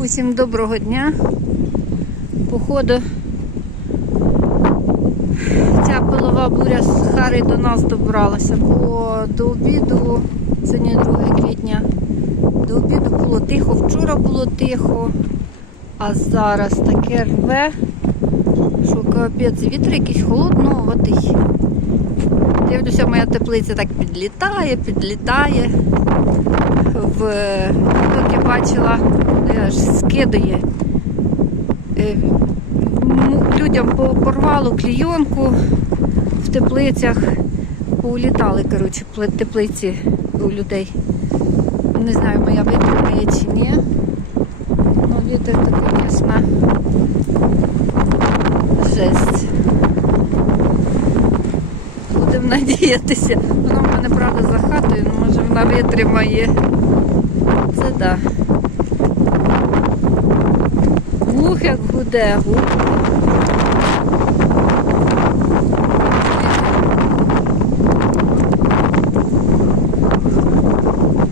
Усім доброго дня. Походу, ця пилова буря з Хари до нас добралася, бо до обіду, сьогодні 2 квітня, до обіду було тихо, вчора було тихо, а зараз таке рве, що капець, вітер якийсь холодноватий. Дивлюся, моя теплиця так підлітає, підлітає. В поки бачила, аж скидує. Е, Людям по- порвало клійонку в теплицях, поулітали, коротше, теплиці у людей. Не знаю, моя витримає чи ні. Ну, вітер то, звісно, жесть. Будемо надіятися. Воно в мене правда за хатою, ну може вона витримає. Це так. Ух, як гуде, гух.